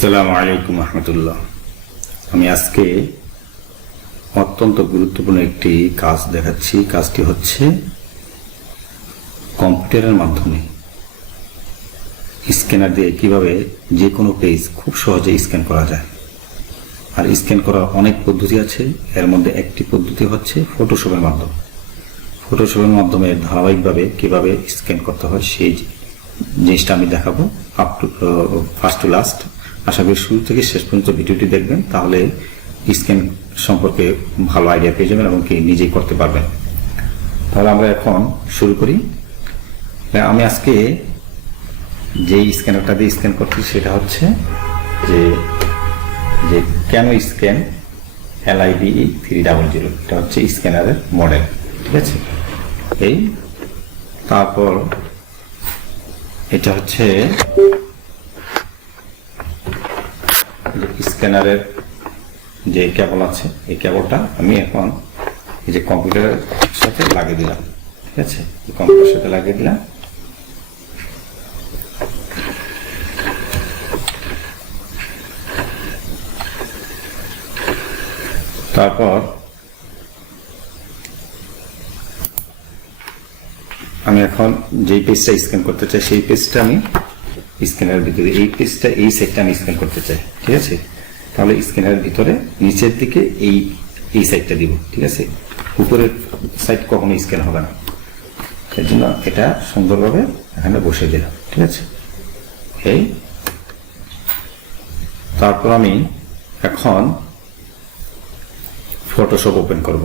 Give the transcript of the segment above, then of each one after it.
আসসালামু আলাইকুম রহমতুল্লাহ। আমি আজকে অত্যন্ত গুরুত্বপূর্ণ একটি কাজ দেখাচ্ছি। কাজটি হচ্ছে কম্পিউটারের মাধ্যমে স্ক্যানার দিয়ে কিভাবে যে কোনো পেজ খুব সহজে স্ক্যান করা যায়। আর স্ক্যান করার অনেক পদ্ধতি আছে, এর মধ্যে একটি পদ্ধতি হচ্ছে ফটোশপের মাধ্যমে। ফটোশপের মাধ্যমে ধারাবাহিকভাবে কিভাবে স্ক্যান করতে হয় সেই জিনিসটা আমি দেখাবো up to first to last. আশা করি শুরু থেকে শেষ পর্যন্ত ভিডিওটি দেখবেন, তাহলে স্ক্যান সম্পর্কে ভালো আইডিয়া পেয়ে যাবেন এবং কি নিজেই করতে পারবেন। তাহলে আমরা এখন শুরু করি। আমি আজকে যে স্ক্যানারটা দিয়ে স্ক্যান করছি সেটা হচ্ছে যে ক্যানো স্ক্যান LIBE 300। এটা হচ্ছে স্ক্যানারের মডেল, ঠিক আছে। তারপর এটা হচ্ছে স্ক্যানারের যে কেবল আছে, এই কেবলটা আমি এখন এই যে কম্পিউটারের সাথে লাগিয়ে দিলাম, ঠিক আছে। কম্পিউটারের সাথে লাগিয়ে দিলাম। তারপর আমি এখন যেই পেজটা স্ক্যান করতে চাই সেই পেজটা আমি স্ক্যানারের ভিতরে, এই পেজটা এই সাইডটা আমি স্ক্যান করতে চাই, ঠিক আছে। তাহলে স্ক্যানারের ভিতরে নিচের দিকে এই সাইডটা দিব, ঠিক আছে। উপরের সাইড কখনো স্ক্যান হবে না, এর জন্য এটা সুন্দরভাবে এখানে বসে দিলাম, ঠিক আছে। তারপর আমি এখন ফটোশপ ওপেন করব।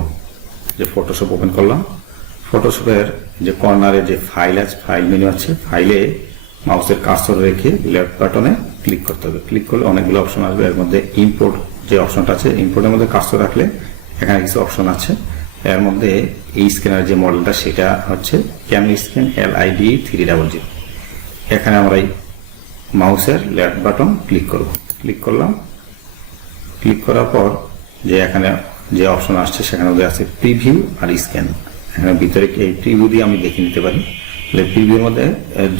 যে ফটোশপ ওপেন করলাম, ফটোশপের যে কর্নারে যে ফাইল আছে, ফাইল মেনু আছে, ফাইলে মাউসের কার্সর রেখে লেফট বাটনে ক্লিক করতে হবে। ক্লিক করলে অনেকগুলো অপশন আসবে। এর মধ্যে ইম্পোর্ট যে অপশনটা আছে, ইম্পোর্টের মধ্যে কার্সর রাখলে এখানে কিছু অপশন আছে। এর মধ্যে এই স্ক্যানার যে মডেলটা সেটা হচ্ছে ক্যানো স্ক্যান LIBE 300। এখানে আমরা এই মাউসের লেফট বাটন ক্লিক করব। ক্লিক করলাম। ক্লিক করার পর যে এখানে যে অপশন আসছে সেখানে আছে প্রিভিউ আর স্ক্যান। এখানে ভিতরে এই প্রিভিউ দিয়ে আমি দেখে নিতে পারি। প্রিভিউর মধ্যে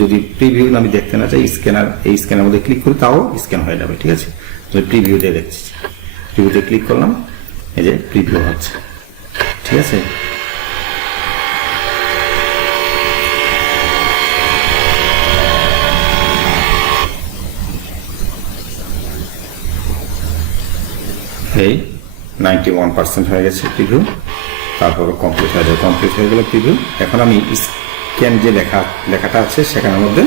যদি প্রিভিউ আমি দেখতে না চাই, এই স্ক্যানের মধ্যে ক্লিক করি তাও স্ক্যান হয়ে যাবে, ঠিক আছে। প্রিভিউ দিয়ে দেখছি, প্রিভিউতে ক্লিক করলাম, এই যে প্রিভিউ হচ্ছে, ঠিক আছে। এই 91% হয়ে গেছে প্রিভিউ। তারপর কমপ্লিট হয়ে যাবে। কমপ্লিট হয়ে গেলে প্রিভিউ। এখন আমি স্ক্যান যে লেখাটা আছে সেখানের মধ্যে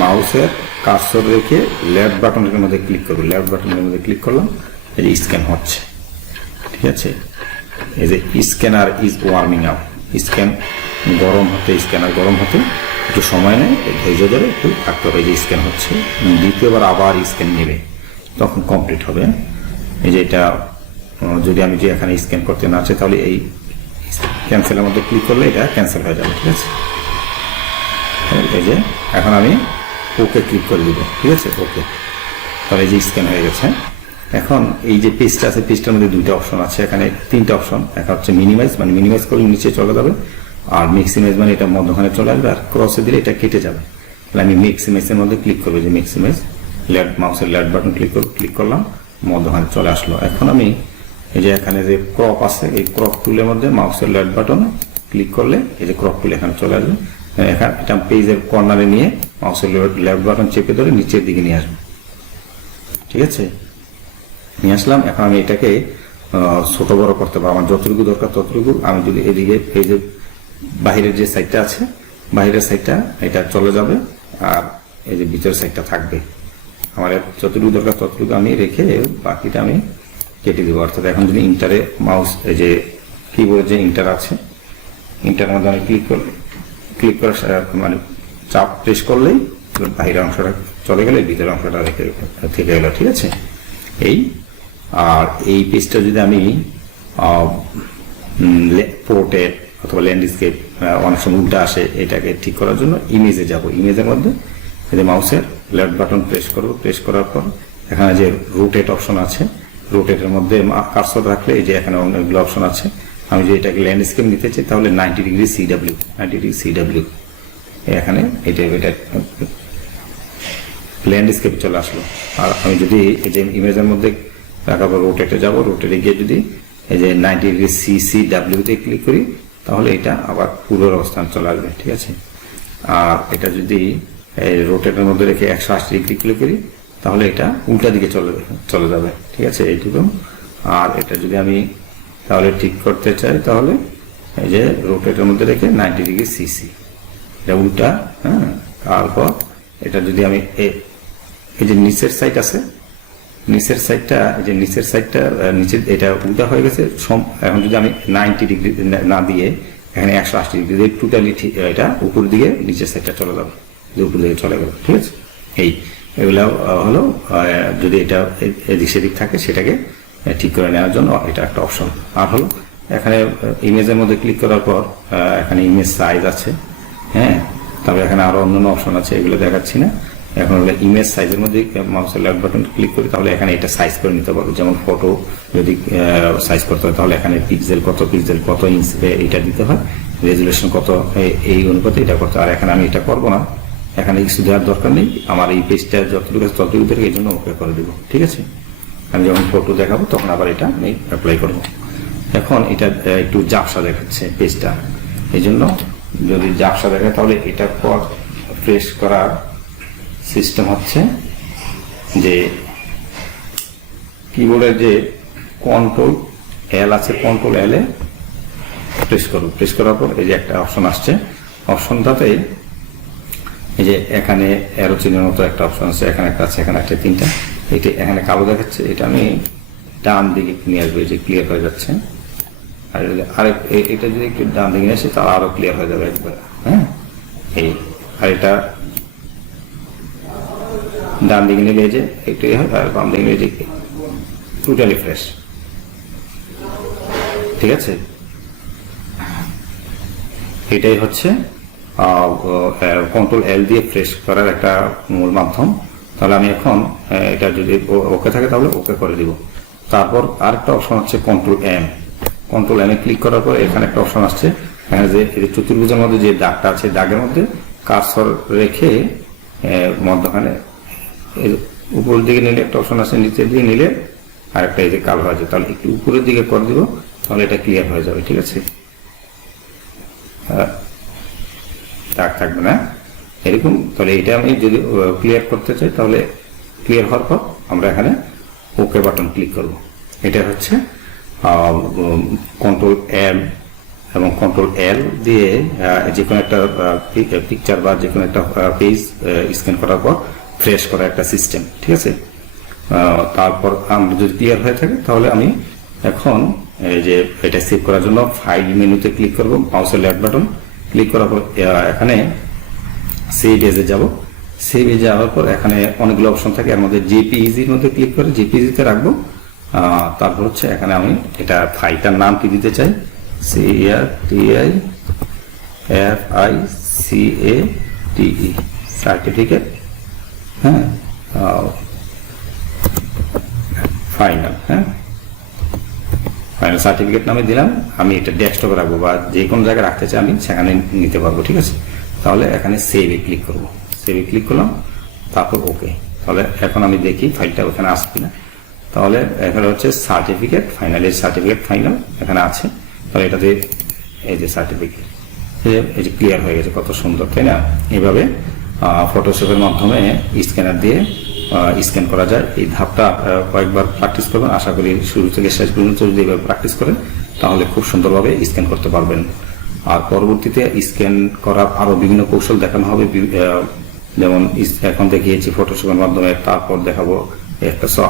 মাউসের কার্সর রেখে লেফট বাটনের মধ্যে ক্লিক করব। লেফট বাটনের মধ্যে ক্লিক করলাম, এই যে স্ক্যান হচ্ছে, ঠিক আছে। এই যে scanner is warming up. Scanner গরম হতে একটু সময় নেয়, ধৈর্য ধরে একটু থাকতে হবে। এই যে স্ক্যান হচ্ছে, দ্বিতীয়বার আবার স্ক্যান নেবে, তখন কমপ্লিট হবে। এই যে এটা যদি আমি যে এখানে স্ক্যান করতে না চাই তাহলে এই ক্যান্সেলের মধ্যে ক্লিক করলে এটা ক্যান্সেল হয়ে যাবে, ঠিক আছে। এই যে এখন আমি ওকে ক্লিক করে দিব, ঠিক আছে। ওকে, তাহলে এই যে স্ক্যান হয়ে গেছে। এখন এই যে পেজটা আছে, পেজটার মধ্যে দুইটা অপশন আছে, এখানে তিনটা অপশন। একটা হচ্ছে মিনিমাইজ, মানে মিনিমাইজ করলে নিচে চলে যাবে, আর ম্যাক্সিমাইজ মানে এটা মধ্যখানে চলে আসবে, আর ক্রসে দিলে এটা কেটে যাবে। তাহলে আমি ম্যাক্সিমাইজের মধ্যে ক্লিক করবো। যে ম্যাক্সিমাইজ মাউসের লেফট বাটন ক্লিক করলাম, মধ্যখানে চলে আসলো। এখন আমি এই যে এখানে যে ক্রপ আছে, এই ক্রপ টুলের মধ্যে মাউসের লেফট বাটনে ক্লিক করলে এই যে ক্রপ টুল এখানে চলে আসবে। এখানে এটা পেজের কর্নারে নিয়ে মাউসের লেফট বাটন চেপে ধরে নিচের দিকে নিয়ে আসবে, ঠিক আছে। নিয়ে আসলাম। এখন আমি এটাকে ছোট বড় করতে পারবো, আমার যতটুকু দরকার ততটুকু। আমি যদি এদিকে এই যে বাহিরের যে সাইডটা আছে, বাহিরের সাইডটা এটা চলে যাবে, আর এই যে ভিতরের সাইডটা থাকবে। আমার যতটুকু দরকার ততটুকু আমি রেখে বাকিটা আমি কেটে দেবো। অর্থাৎ এখন যদি ইন্টারে মাউস, এই যে কিবোর্ড যে ইন্টার আছে, ইন্টারের মধ্যে আমি ক্লিক করে মানে চাপ প্রেস করলেই বাইরের অংশটা চলে গেলে ভিতরের অংশটা থেকে গেল, ঠিক আছে। আর এই পেজটা যদি আমি পোর্ট্রেট অথবা ল্যান্ডস্কেপ, অনেক সময় উল্টা আসে, এটাকে ঠিক করার জন্য ইমেজে যাব। ইমেজের মধ্যে এই যে মাউসের লেফট বাটন প্রেস করব। প্রেস করার পর এখানে যে রোটেট অপশন আছে, রোটেটের মধ্যে কার্সর রাখলে এই যে এখানে অনেকগুলো অপশন আছে। আমি যদি এটাকে ল্যান্ডস্কেপ নিতে চাই তাহলে 90 ডিগ্রি CW এখানে এটা ল্যান্ডস্কেপে চলে আসলো। আর আমি যদি এই যে ইমেজের মধ্যে রাখার পর রোটেটে যাব, রোটেটে গিয়ে যদি এই যে 90 ডিগ্রি CCW তে ক্লিক করি তাহলে এটা আবার পূর্বের অবস্থান চলে আসবে, ঠিক আছে। আর এটা যদি এই রোটেটের মধ্যে রেখে 180 ডিগ্রি ক্লিক করি তাহলে এটা উল্টা দিকে চলে যাবে, ঠিক আছে, এইটুকু। আর এটা যদি আমি তাহলে ঠিক করতে চাই তাহলে এই যে রোটেটের মধ্যে রেখে 90 ডিগ্রি CC, এটা উল্টা। হ্যাঁ, তারপর এটা যদি আমি এই যে নিচের সাইড আছে, নিচের সাইডটা নিচে এটা উল্টা হয়ে গেছে। এখন যদি আমি 90 ডিগ্রি না দিয়ে এখানে 180 ডিগ্রি দিয়ে টোটালি এটা উপরের দিকে নিচের সাইডটা চলে যাবে, উপর দিকে চলে গেল, ঠিক আছে। এগুলো হলো যদি এটা এদিক সেদিক থাকে সেটাকে ঠিক করে নেওয়ার জন্য এটা একটা অপশন। আর হলো এখানে ইমেজের মধ্যে ক্লিক করার পর এখানে ইমেজ সাইজ আছে, হ্যাঁ, তবে এখানে আরো অন্যান্য অপশন আছে, এগুলো দেখাচ্ছি না। এখন হলো ইমেজ সাইজের মধ্যে মাউসের লেফট বাটন ক্লিক করি তাহলে এখানে এটা সাইজ করে নিতে পারবো। যেমন ফটো যদি সাইজ করতে হয় তাহলে এখানে পিক্সেল কত ইঞ্চ এটা দিতে হয়, রেজুলেশন কত, এই অনুপাতে এটা করতে হয়। আর এখানে আমি এটা করবো না, এখানে কিছু দেওয়ার দরকার নেই, আমার এই পেজটা যতটুকু আছে ততটুকু দেখে এই জন্য ওকে করে দেবো, ঠিক আছে। আমি যখন ফটো দেখাবো তখন আবার এটা আমি অ্যাপ্লাই করবো। এখন এটা একটু ঝাপসা দেখাচ্ছে পেজটা, এই জন্য যদি ঝাপসা দেখায় তাহলে এটা পর ফ্রেশ করার সিস্টেম হচ্ছে যে কিবোর্ডের যে Ctrl+L আছে, Ctrl+L এ প্রেস করব। প্রেস করার পর এই যে একটা অপশন আসছে, অপশনটাতে এই যে এখানে অ্যারো চিহ্নের মতো একটা অপশন আছে, এখানে একটা আছে, এখানে একটা, তিনটা। এটা এখানে কালো দেখাচ্ছে, এটা আমি ডান দিকে নিয়ে আসবো, এই যে ক্লিয়ার হয়ে যাচ্ছে। আর এটা যদি একটু ডান দিকে নিয়ে আসে তাহলে আরো ক্লিয়ার হয়ে যাবে একবার, হ্যাঁ। আর এটা ডান দিকে নিলে এই যে একটু হয়, আর বাম দিকে নিলে টোটালি ফ্রেশ, ঠিক আছে। এটাই হচ্ছে Ctrl+L দিয়ে ফ্রেশ করার একটা মূল মাধ্যম। তাহলে আমি এখন এটা যদি ওকে থাকে তাহলে ওকে করে দিব। তারপর আরেকটা অপশন হচ্ছে Ctrl+M এ ক্লিক করার পর এখানে একটা অপশন আসছে, এখানে যে চতুর্ভুজের মধ্যে যে দাগটা আছে, দাগের মধ্যে কার্সর রেখে মধ্যখানে উপরের দিকে নিলে একটা অপশন আছে, নিচের দিকে নিলে আরেকটা এই যে কালো হয়ে যায়, তাহলে একটু উপরের দিকে করে দিব তাহলে এটা ক্লিয়ার হয়ে যাবে, ঠিক আছে। দাগ থাকবে না এরকম। তাহলে এটা আমি যদি ক্লিয়ার করতে চাই তাহলে ক্লিয়ার হওয়ার পর আমরা এখানে ওকে বাটন ক্লিক করব। এটা হচ্ছে Ctrl+M এবং Ctrl+L দিয়ে যে কোনো একটা পিকচার বা যে কোনো একটা পেজ স্ক্যান করার পর ফ্রেশ করা একটা সিস্টেম, ঠিক আছে। তারপর আমরা যদি ক্লিয়ার হয়ে থাকে তাহলে আমি এখন এই যে এটা সেভ করার জন্য ফাইল মেনুতে ক্লিক করব, মাউসের লেফট বাটন ক্লিক করার পর এখানে সেভ এজে যাব। সেভ এজে যাওয়ার পর এখানে অনেকগুলো অপশন থাকে, এর মধ্যে জেপিইজির মধ্যে ক্লিক করে জেপিইজিতে রাখবো। তারপর হচ্ছে এখানে আমি এটা ফাইলটার নাম কি দিতে চাই, CRTIFICATE সার্টিফিকেট, হ্যাঁ, ফাইনাল, হ্যাঁ, ফাইনাল সার্টিফিকেট নামে দিলাম। আমি এটা ডেস্কটপে রাখবো বা যে কোনো জায়গায় রাখতে চাই আমি সেখানে নিতে পারবো, ঠিক আছে। তাহলে এখানে সেভে ক্লিক করব, সেভে ক্লিক করলাম, তারপর ওকে। তাহলে এখন আমি দেখি ফাইলটা ওখানে আসবে কিনা। তাহলে এখানে হচ্ছে সার্টিফিকেট ফাইনাল, এই সার্টিফিকেট ফাইনাল এখানে আছে। তাহলে এটাতে এই যে সার্টিফিকেট, এই যে ক্লিয়ার হয়ে গেছে, কত সুন্দর, তাই না। এইভাবে ফটোশপের মাধ্যমে স্ক্যানার দিয়ে স্ক্যান করা যায়। এই ধাপটা কয়েকবার প্র্যাকটিস করবেন, আশা করি শুরু থেকে শেষ পর্যন্ত যদি এবার প্র্যাকটিস করেন তাহলে খুব সুন্দরভাবে স্ক্যান করতে পারবেন। আর পরবর্তীতে স্ক্যান করার আরো বিভিন্ন কৌশল দেখানো হবে, যেমন এখন দেখিয়েছি ফটোশপের মাধ্যমে, তারপর দেখাবো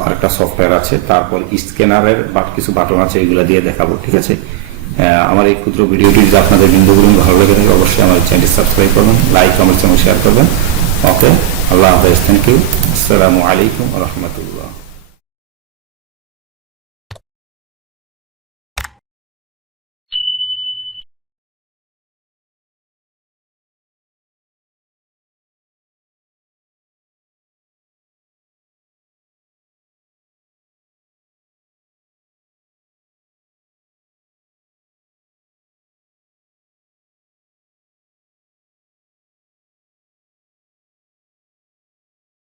আরেকটা সফটওয়্যার আছে, তারপর স্ক্যানারের কিছু বাটন আছে, এগুলো দিয়ে দেখাবো, ঠিক আছে। আমার এই ক্ষুদ্র ভিডিওটি যদি আপনাদের বিন্দুগুলো ভালো লেগে থাকে অবশ্যই আমার চ্যানেলটি সাবস্ক্রাইব করবেন, লাইক কমেন্টস এবং শেয়ার করবেন। ওকে, আল্লাহ হাফেজ, থ্যাংক ইউ, আসসালামু আলাইকুম ওয়া রাহমাতুল্লাহ।